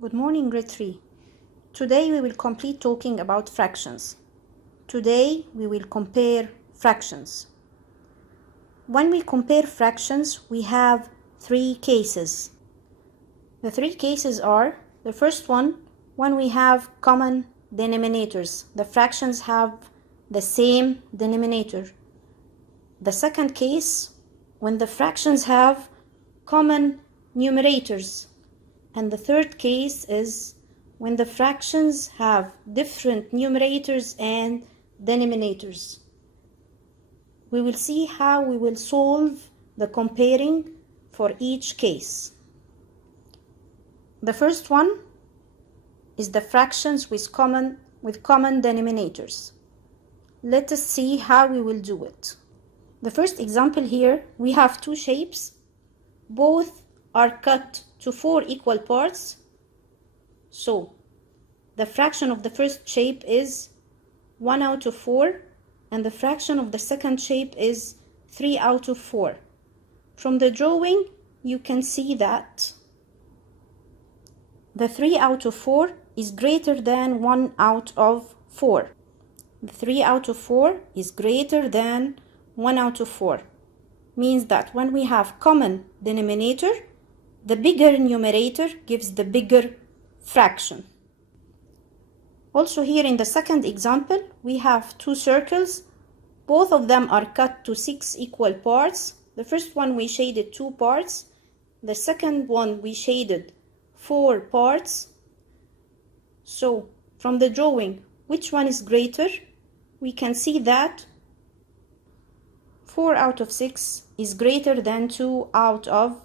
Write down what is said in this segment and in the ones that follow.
Good morning, grade 3. Today we will complete talking about fractions. Today we will compare fractions. When we compare fractions, we have three cases. The three cases are, the first one, when we have common denominators. The fractions have the same denominator. The second case, when the fractions have common numerators. And the third case is when the fractions have different numerators and denominators. We will see how we will solve the comparing for each case. The first one is the fractions with common denominators. Let us see how we will do it. The first example here, we have two shapes. Both are cut to 4 equal parts. So the fraction of the first shape is 1 out of 4 and the fraction of the second shape is 3 out of 4. From the drawing you can see that the 3 out of 4 is greater than 1 out of 4. The 3 out of 4 is greater than 1 out of 4. Means that when we have common denominator, the bigger numerator gives the bigger fraction. Also here in the second example, we have two circles. Both of them are cut to 6 equal parts. The first one we shaded 2 parts. The second one we shaded 4 parts. So from the drawing, which one is greater? We can see that 4 out of 6 is greater than 2 out of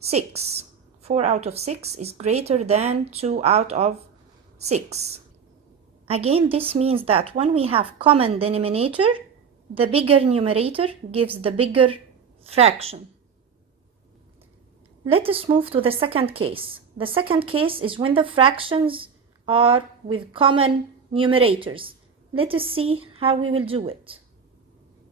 6. 4 out of 6 is greater than 2 out of 6. Again, this means that when we have common denominator, the bigger numerator gives the bigger fraction. Let us move to the second case. The second case is when the fractions are with common numerators. Let us see how we will do it.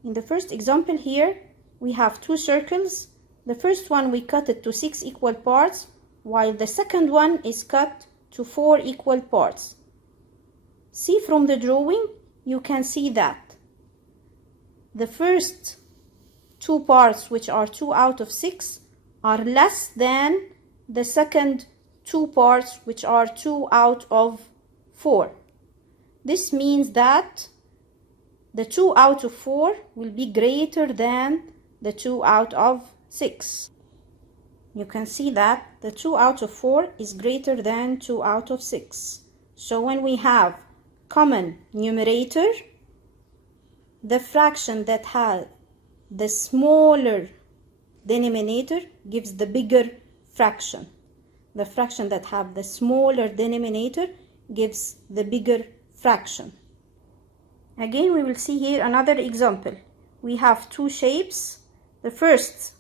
In the first example here, we have two circles. The first one we cut it to 6 equal parts, while the second one is cut to 4 equal parts. See from the drawing, you can see that the first 2 parts, which are 2 out of 6, are less than the second 2 parts, which are 2 out of 4. This means that the 2 out of 4 will be greater than the 2 out of 6. You can see that the 2 out of 4 is greater than 2 out of 6. So when we have common numerator, the fraction that has the smaller denominator gives the bigger fraction. The fraction that have the smaller denominator gives the bigger fraction. Again, we will see here another example. We have two shapes. The first,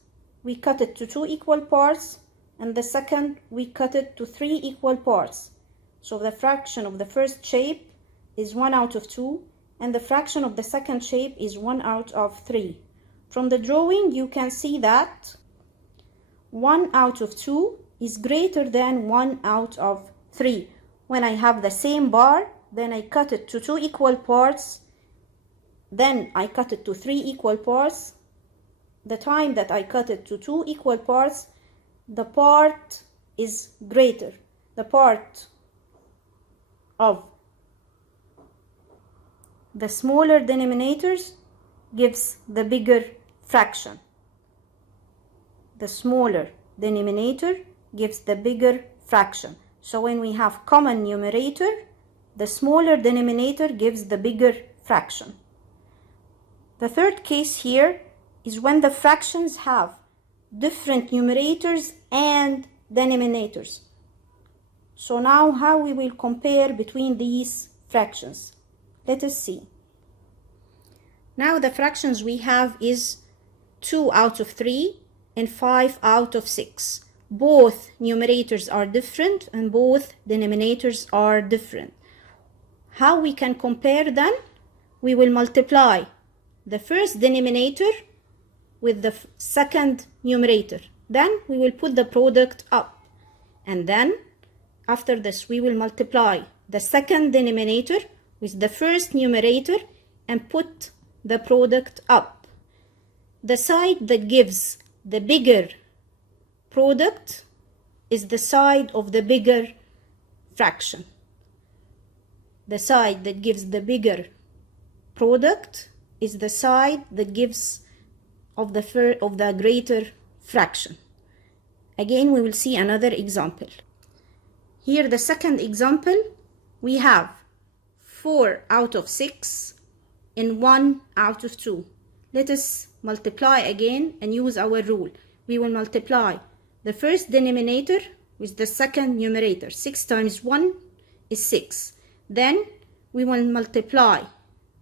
we cut it to 2 equal parts, and the second, we cut it to 3 equal parts. So the fraction of the first shape is 1 out of 2, and the fraction of the second shape is 1 out of 3. From the drawing, you can see that 1 out of 2 is greater than 1 out of 3. When I have the same bar, then I cut it to 2 equal parts, then I cut it to 3 equal parts. The time that I cut it to 2 equal parts, the part is greater. The part of the smaller denominators gives the bigger fraction. The smaller denominator gives the bigger fraction. So when we have common numerator, the smaller denominator gives the bigger fraction. The third case here is when the fractions have different numerators and denominators. So now how we will compare between these fractions? Let us see. Now the fractions we have is 2 out of 3 and 5 out of 6. Both numerators are different and both denominators are different. How we can compare them? We will multiply the first denominator with the second numerator. Then we will put the product up. And then After this, we will multiply the second denominator with the first numerator and put the product up. The side that gives the bigger product is the side of the bigger fraction. The side that gives the bigger product is the side that gives of the greater fraction. Again, we will see another example. Here, the second example, we have 4 out of 6 and 1 out of 2. Let us multiply again and use our rule. We will multiply the first denominator with the second numerator. 6 times 1 is 6. Then we will multiply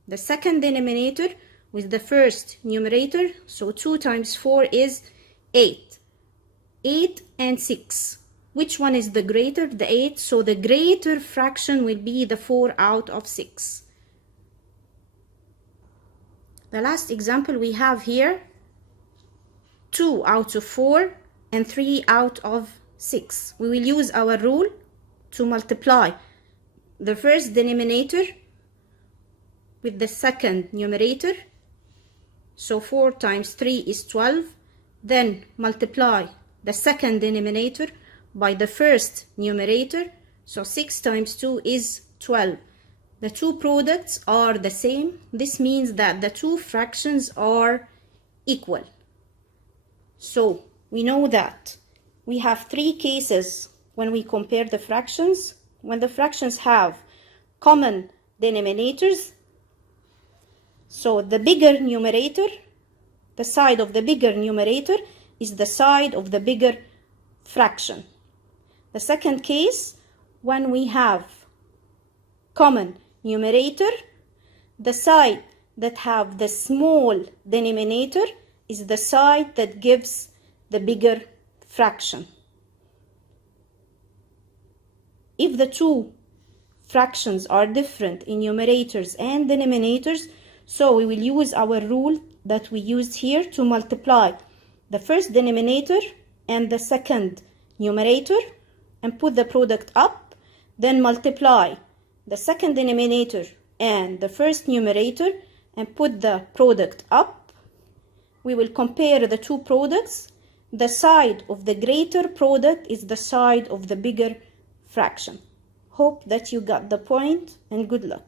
the second denominator with the first numerator. So 2 times 4 is 8. 8 and 6. Which one is the greater? The 8. So the greater fraction will be the 4 out of 6. The last example we have here, 2 out of 4 and 3 out of 6. We will use our rule to multiply the first denominator with the second numerator. So 4 times 3 is 12. Then multiply the second denominator by the first numerator. So 6 times 2 is 12. The two products are the same. This means that the two fractions are equal. So we know that we have 3 cases when we compare the fractions. When the fractions have common denominators, so the bigger numerator, the side of the bigger numerator is the side of the bigger fraction. The second case, when we have common numerator, the side that have the small denominator is the side that gives the bigger fraction. If the two fractions are different in numerators and denominators, so we will use our rule that we used here to multiply the first denominator and the second numerator and put the product up, then multiply the second denominator and the first numerator and put the product up. We will compare the two products. The side of the greater product is the side of the bigger fraction. Hope that you got the point, and good luck.